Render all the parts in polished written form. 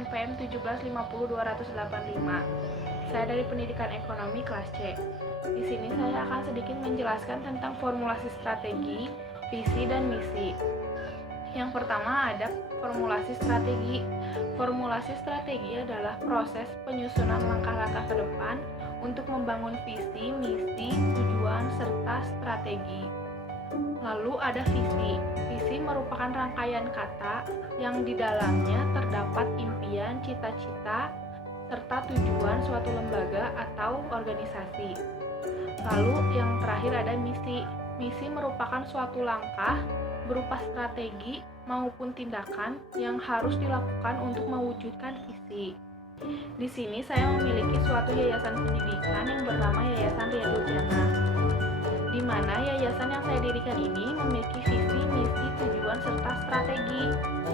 NPM 1750285. Saya dari Pendidikan Ekonomi kelas C. Di sini saya akan sedikit menjelaskan tentang formulasi strategi, visi, dan misi. Yang pertama ada formulasi strategi. Formulasi strategi adalah proses penyusunan langkah-langkah ke depan untuk membangun visi, misi, tujuan, serta strategi. Lalu ada visi. Visi merupakan rangkaian kata yang di dalamnya terdapat impian, cita-cita, serta tujuan suatu lembaga atau organisasi. Lalu yang terakhir ada misi. Misi merupakan suatu langkah berupa strategi maupun tindakan yang harus dilakukan untuk mewujudkan visi. Di sini saya memiliki suatu yayasan pendidikan yang bernama Yayasan Riyadul Jannah, di mana yayasan yang saya dirikan ini memiliki visi, misi, tujuan, serta strategi.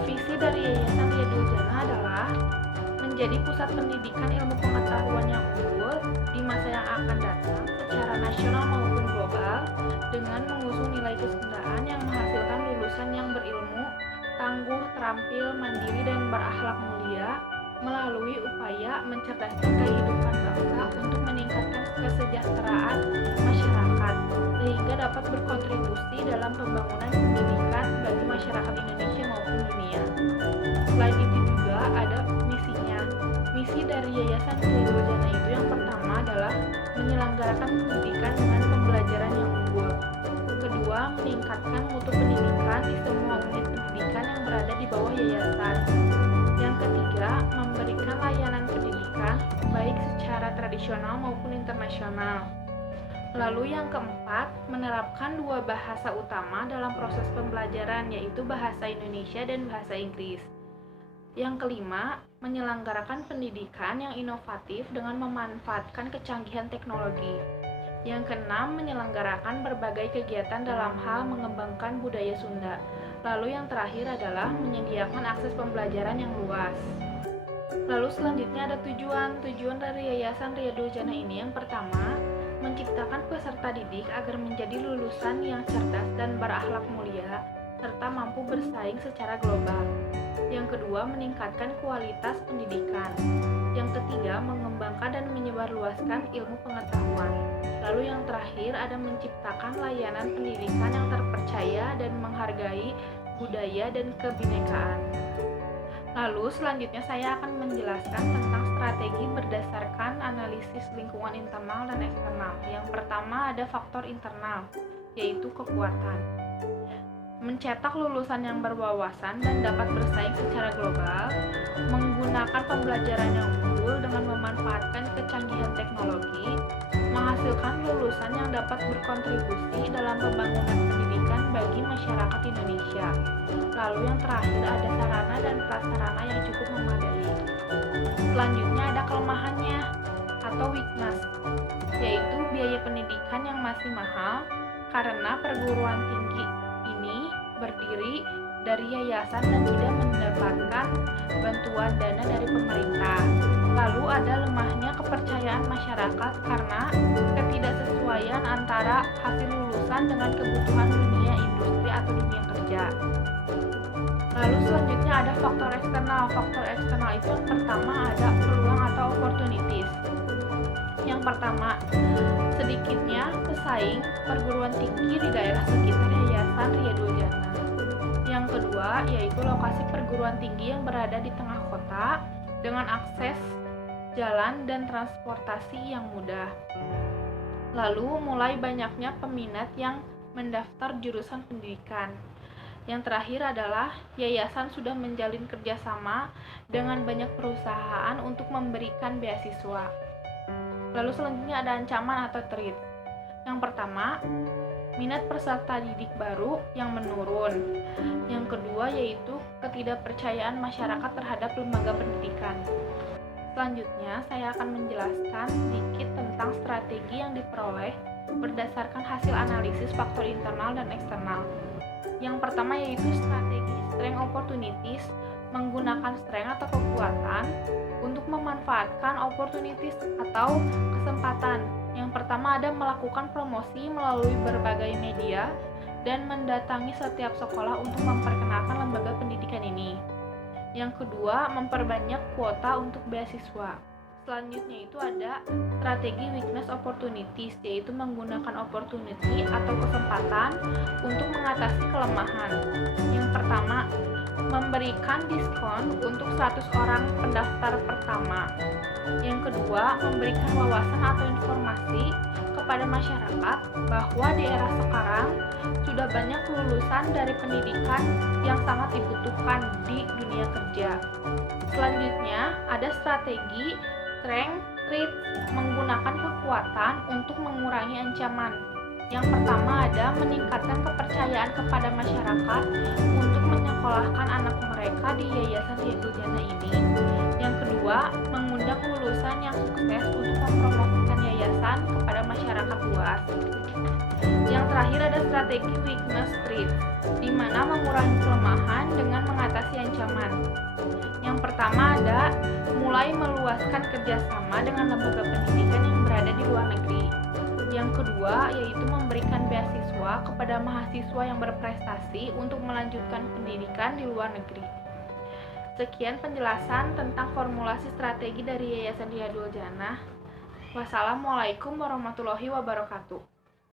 Visi dari Yayasan Riyadul Jannah adalah menjadi pusat pendidikan ilmu pengetahuan yang unggul di masa yang akan datang secara nasional maupun global dengan mengusung nilai kesundaan yang menghasilkan lulusan yang berilmu, tangguh, terampil, mandiri, dan berakhlak mulia melalui upaya mencerdaskan kehidupan bangsa untuk meningkatkan kesejahteraan masyarakat sehingga dapat berkontribusi dalam pembangunan pendidikan bagi masyarakat Indonesia maupun dunia. Selain itu juga ada misinya. Misi dari Yayasan Riyadul Jannah itu yang pertama adalah menyelenggarakan pendidikan dengan pembelajaran yang unggul. Kedua, meningkatkan mutu pendidikan di semua unit pendidikan yang berada di bawah yayasan. Yang ketiga, memberikan layanan pendidikan baik secara tradisional maupun internasional. Lalu yang keempat, menerapkan dua bahasa utama dalam proses pembelajaran, yaitu bahasa Indonesia dan bahasa Inggris. Yang kelima, menyelenggarakan pendidikan yang inovatif dengan memanfaatkan kecanggihan teknologi. Yang keenam, menyelenggarakan berbagai kegiatan dalam hal mengembangkan budaya Sunda. Lalu yang terakhir adalah menyediakan akses pembelajaran yang luas. Lalu selanjutnya ada tujuan. Tujuan dari Yayasan Riyadul Jannah ini yang pertama, menciptakan peserta didik agar menjadi lulusan yang cerdas dan berakhlak mulia, serta mampu bersaing secara global. Yang kedua, meningkatkan kualitas pendidikan. Yang ketiga, mengembangkan dan menyebarluaskan ilmu pengetahuan. Lalu yang terakhir ada menciptakan layanan pendidikan yang terpercaya dan menghargai budaya dan kebinekaan. Lalu selanjutnya saya akan menjelaskan tentang strategi berdasarkan analisis lingkungan internal dan eksternal. Yang pertama ada faktor internal, yaitu kekuatan. Mencetak lulusan yang berwawasan dan dapat bersaing secara global, menggunakan pembelajaran yang unggul dengan memanfaatkan kecanggihan teknologi, menghasilkan lulusan yang dapat berkontribusi dalam pembangunan pendidikan bagi masyarakat Indonesia. Lalu yang terakhir ada sarana dan prasarana yang cukup memadai. Selanjutnya ada kelemahannya atau weakness, yaitu biaya pendidikan yang masih mahal karena perguruan tinggi ini berdiri dari yayasan dan tidak mendapatkan bantuan dana dari pemerintah. Lalu ada lemahnya kepercayaan masyarakat karena ketidaksesuaian antara hasil lulusan dengan kebutuhan dunia industri atau dunia kerja. Lalu selanjutnya ada faktor eksternal. Faktor eksternal itu yang pertama ada peluang atau opportunities. Yang pertama, sedikitnya pesaing perguruan tinggi di daerah sekitar Yayasan Riyadul Jannah. Yang kedua, yaitu lokasi perguruan tinggi yang berada di tengah kota dengan akses jalan dan transportasi yang mudah. Lalu, mulai banyaknya peminat yang mendaftar jurusan pendidikan. Yang terakhir adalah yayasan sudah menjalin kerjasama dengan banyak perusahaan untuk memberikan beasiswa. Lalu selanjutnya ada ancaman atau threat. Yang pertama, minat peserta didik baru yang menurun. Yang kedua yaitu ketidakpercayaan masyarakat terhadap lembaga pendidikan. Selanjutnya, saya akan menjelaskan sedikit tentang strategi yang diperoleh berdasarkan hasil analisis faktor internal dan eksternal. Yang pertama yaitu strategi strength opportunities, menggunakan strength atau kekuatan untuk memanfaatkan opportunities atau kesempatan. Yang pertama ada melakukan promosi melalui berbagai media dan mendatangi setiap sekolah untuk memperkenalkan lembaga pendidikan ini. Yang kedua, memperbanyak kuota untuk beasiswa. Selanjutnya itu ada strategi weakness opportunities, yaitu menggunakan opportunity atau kesempatan untuk mengatasi kelemahan. Yang pertama, memberikan diskon untuk 100 orang pendaftar pertama. Yang kedua, memberikan wawasan atau informasi kepada masyarakat bahwa di era sekarang sudah banyak lulusan dari pendidikan yang sangat dibutuhkan di dunia kerja. Selanjutnya, ada strategi strength threat, menggunakan kekuatan untuk mengurangi ancaman. Yang pertama ada meningkatkan kepercayaan kepada masyarakat untuk menyekolahkan anak mereka di Yayasan Riyadul Jannah ini. Yang kedua, mengundang lulusan yang sukses untuk mempromosikan yayasan kepada masyarakat luas. Yang terakhir ada strategi weakness threat, di mana mengurangi kelemahan dengan mengatasi ancaman. Yang pertama ada mulai meluaskan kerjasama dengan lembaga pendidikan yang berada di luar negeri. Yang kedua yaitu memberikan beasiswa kepada mahasiswa yang berprestasi untuk melanjutkan pendidikan di luar negeri. Sekian penjelasan tentang formulasi strategi dari Yayasan Riyadul Jannah. Wassalamualaikum warahmatullahi wabarakatuh.